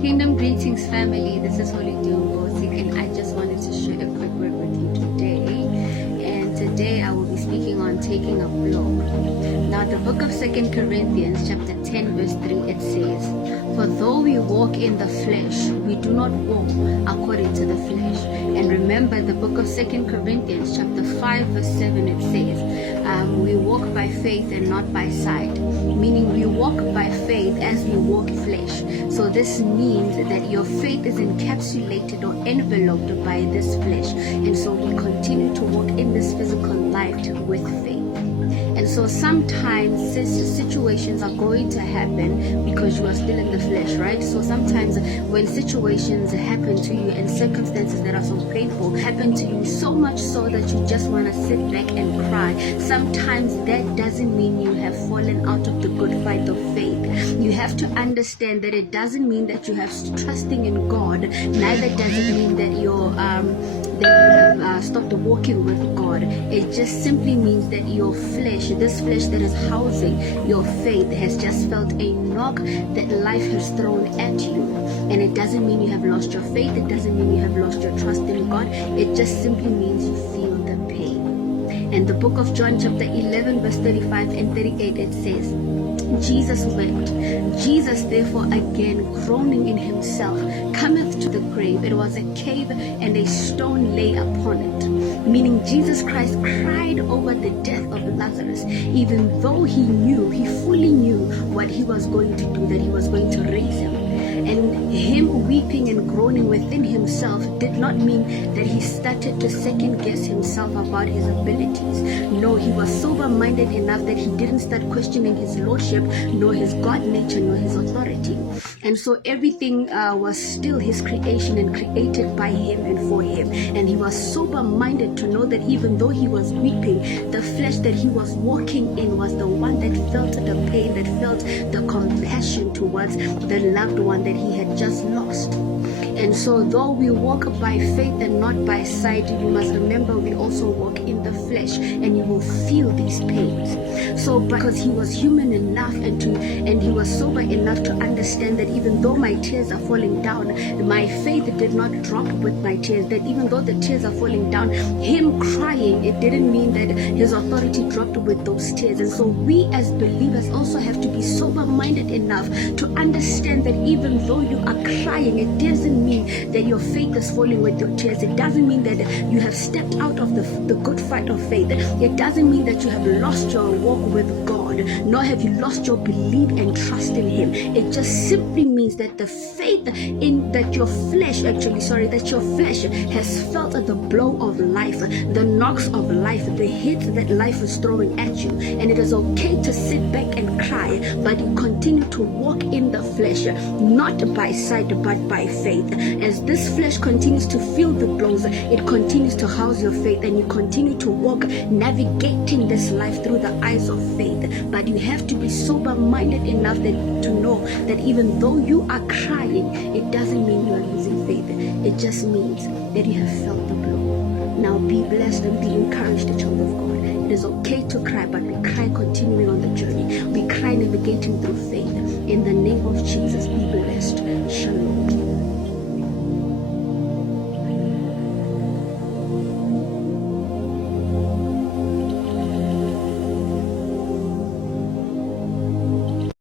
Kingdom greetings, family. This is Holy Diogosik, and I just wanted to share a quick word with you today. And today I will be speaking on taking a blow. Now, the book of 2 Corinthians, chapter 10, verse 3, it says, "For though we walk in the flesh, we do not walk according to the flesh." And remember, the book of 2 Corinthians, chapter 5, verse 7, it says, we walk by faith and not by sight. Meaning we walk by faith as we walk flesh. So this means that your faith is encapsulated or enveloped by this flesh. And so we continue to walk in this physical life with faith. And so sometimes situations are going to happen because you are still in the flesh, right? So sometimes when situations happen to you and circumstances that are so painful happen to you, so much so that you just want to sit back and cry, sometimes that doesn't mean you have fallen out of the good fight of faith. You have to understand that it doesn't mean that you have trusting in God, neither does it mean that you have stopped walking with God. It just simply means that your flesh, this flesh that is housing your faith, has just felt a knock that life has thrown at you. And it doesn't mean you have lost your faith. It doesn't mean you have lost your trust in God. It just simply means you feel the pain. In the book of John chapter 11 verse 35 and 38, it says, "Jesus wept. Jesus therefore again groaning in himself cometh to the grave. It was a cave and a stone lay upon it." Meaning Jesus Christ cried over the death of Lazarus, even though he fully knew what he was going to do, that he was going to raise him. And him weeping and groaning within himself did not mean that he started to second guess himself about his abilities. No, he was sober-minded enough that he didn't start questioning his lordship, nor his God nature, nor his authority. And so everything was still his creation and created by him and for him. And he was sober-minded to know that even though he was weeping, the flesh that he was walking in was the one that felt the pain, that felt the compassion towards the loved one that he had just lost. And so though we walk by faith and not by sight, you must remember we also walk in the flesh, and you will feel these pains. So because he was human enough and he was sober enough to understand that even though my tears are falling down, my faith did not drop with my tears. That even though the tears are falling down, him crying, it didn't mean that his authority dropped with those tears. And so we as believers also have to be sober-minded enough to understand that even though you are crying, it doesn't mean that your faith is falling with your tears. It doesn't mean that you have stepped out of the good fight of faith. It doesn't mean that you have lost your walk with God, nor have you lost your belief and trust in him. It just simply means that the faith that your flesh has felt the blow of life, the knocks of life, the hits that life is throwing at you. And it is okay to sit back and cry, but you continue to walk in the flesh, not by sight but by faith. As this flesh continues to feel the blows, it continues to house your faith, and you continue to walk navigating this life through the eyes of faith. But you have to be sober-minded enough to know that even though you are crying, it doesn't mean you are losing faith. It just means that you have felt the blow. Now be blessed and be encouraged, child of God. It is okay to cry, but we cry continuing on the journey. We cry navigating through faith. In the name of Jesus, be blessed. Shalom.